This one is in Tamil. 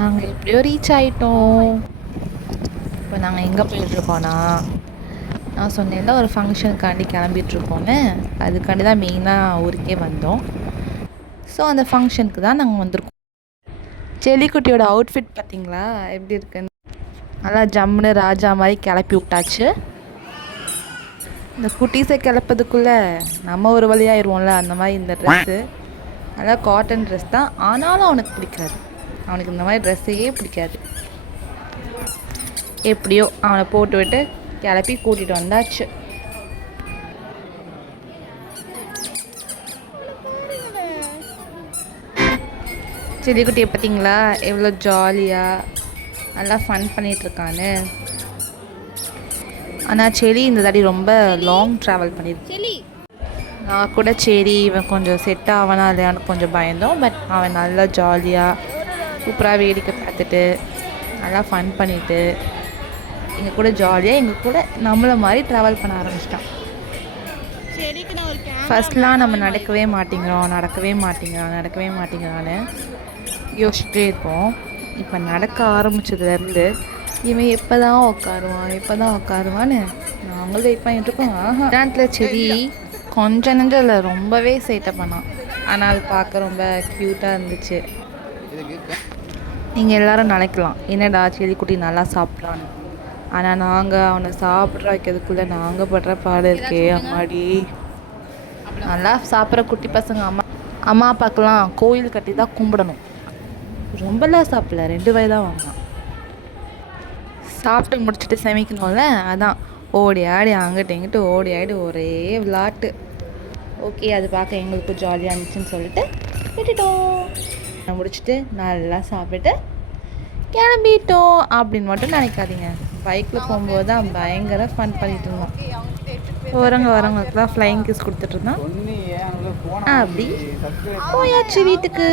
நாங்கள் எப்படியோ ரீச் ஆகிட்டோம். இப்போ நாங்கள் எங்கே போயிட்டுருக்கோன்னா, நான் சொன்னேன்ல ஒரு ஃபங்க்ஷனுக்காண்டி கிளம்பிகிட்ருக்கோன்னு, அதுக்காண்டி தான் மெயினாக ஊருக்கே வந்தோம். ஸோ அந்த ஃபங்க்ஷனுக்கு தான் நாங்கள் வந்திருக்கோம். செல்லிக்குட்டியோட அவுட்ஃபிட் பார்த்திங்களா எப்படி இருக்குன்னு? நல்லா ஜம்முன்னு ராஜா மாதிரி கிளப்பி விட்டாச்சு. இந்த குட்டீஸை கிளப்பதுக்குள்ளே நம்ம ஒரு வழியாகிடுவோம்ல, அந்த மாதிரி இந்த ட்ரெஸ்ஸு நல்லா காட்டன் ட்ரெஸ் தான். ஆனாலும் அவனுக்கு பிடிக்காது, அவனுக்கு இந்த மாதிரி ட்ரெஸ்ஸையே பிடிக்காது. எப்படியோ அவனை போட்டு விட்டு கிளப்பி கூட்டிகிட்டு வந்தாச்சு. செல்லிக்குட்டியை பார்த்தீங்களா எவ்வளோ ஜாலியாக நல்லா ஃபன் பண்ணிகிட்ருக்கான்னு. ஆனால் செடி இந்த தாடி ரொம்ப லாங் ட்ராவல் பண்ணியிருக்கு. நான் கூட சரி இவன் கொஞ்சம் செட் ஆவானா இல்லையான்னு கொஞ்சம் பயந்தோம். பட் அவன் நல்லா ஜாலியாக சூப்பராக வேடிக்கை பார்த்துட்டு நல்லா ஃபன் பண்ணிவிட்டு எங்கள் கூட ஜாலியாக எங்கள் கூட நம்மளை மாதிரி ட்ராவல் பண்ண ஆரம்பிச்சிட்டான். ஃபஸ்ட்லாம் நம்ம நடக்கவே மாட்டேங்கிறான்னு யோசிச்சுட்டே இருப்போம். இப்போ நடக்க ஆரம்பித்ததுலேருந்து இவன் எப்போ தான் உட்காருவான்னு நாங்களும் வெயிட் பண்ணிட்டுருக்கோம். நேரத்தில் செடி கொஞ்சம் நெஞ்சில் ரொம்பவே சேட்டை பண்ணான். ஆனால் அது பார்க்க ரொம்ப க்யூட்டாக இருந்துச்சு. நீங்கள் எல்லோரும் நினைக்கலாம் என்னடா செடிக்குட்டி நல்லா சாப்பிட்றான்னு. ஆனால் நாங்கள் அவனை சாப்பிட்ற வைக்கிறதுக்குள்ளே நாங்கள் படுற பாடு இருக்கே அம்மாடி. நல்லா சாப்பிட்ற குட்டி பசங்க அம்மா அப்பாக்கெல்லாம் கோயில் கட்டி தான் கும்பிடணும். ரொம்பலாம் சாப்பிடல, 2 வாய் தான் வாங்கினான். சாப்பிட்டு முடிச்சுட்டு சமைக்கணும்ல, அதான் ஓடி ஆடி அங்கிட்டு இங்கிட்டு ஓடி ஆடி ஒரே விளாட்டு. ஓகே, அது பார்க்க எங்களுக்கும் ஜாலியாக இருந்துச்சுன்னு சொல்லிட்டு விட்டுட்டோம். முடிச்சுட்டு நல்லா சாப்பிட்டுட்டு கிளம்பிட்டோம் அப்படின்னு மட்டும் நினைக்காதீங்க. பைக்கில் போகும்போது தான் பயங்கர ஃபன் பண்ணிட்டு இருந்தோம். வரவங்களுக்குலாம் ஃப்ளைங் கிஸ் கொடுத்துட்டு இருந்தோம். அப்படி போயாச்சு வீட்டுக்கு.